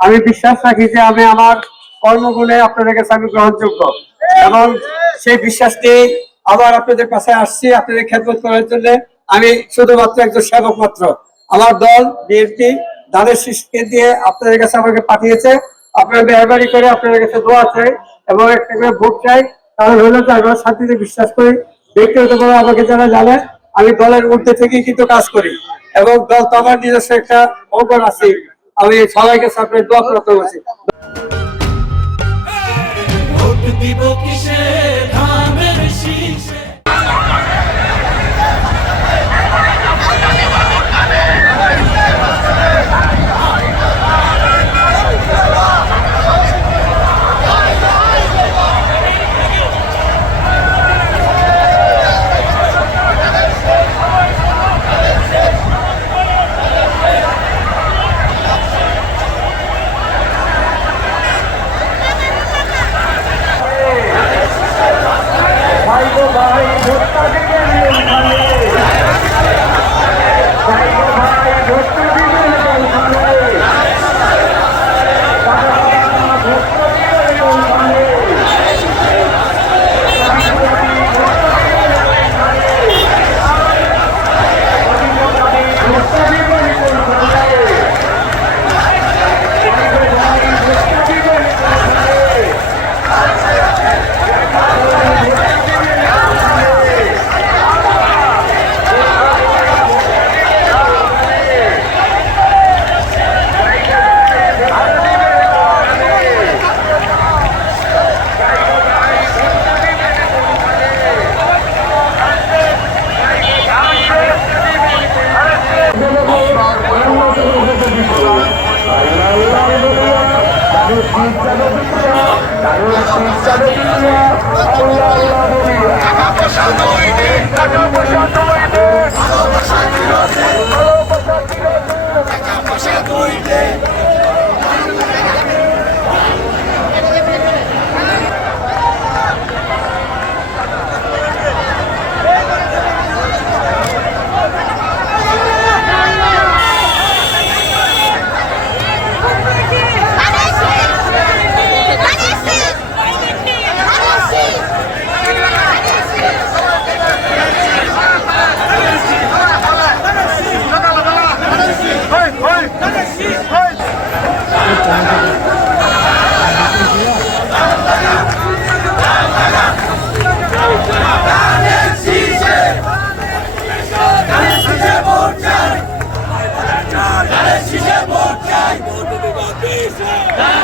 আমি বিশ্বাস রাখি যে আমি আমার কর্মগুণে আপনাদের কাছে আমি গ্রহণযোগ্য, এবং সেই বিশ্বাস নিয়ে আবার আপনাদের কাছে আসছি আপনাদের খেদমত করার জন্য। আমি শুধুমাত্র একজন সেবক মাত্র। আমার দল বিএনপি ধানের শীষকে দিয়ে আপনাদের কাছে আমাকে পাঠিয়েছে। আপনারা মেহরবানি করে আপনাদের কাছে দোয়া চাই এবং একটা করে ভোট চাই। কারণ হলো যে আমরা শান্তিতে বিশ্বাস করি। ব্যক্তিগতভাবে আমাকে যারা জানে, আমি দলের ঊর্ধ্বে থেকেই কিন্তু কাজ করি, এবং দল তো আমার নিজস্ব একটা অঙ্গন আছে। আমি সবাইকে সাথে দোয়া করতে বলছি। Peace!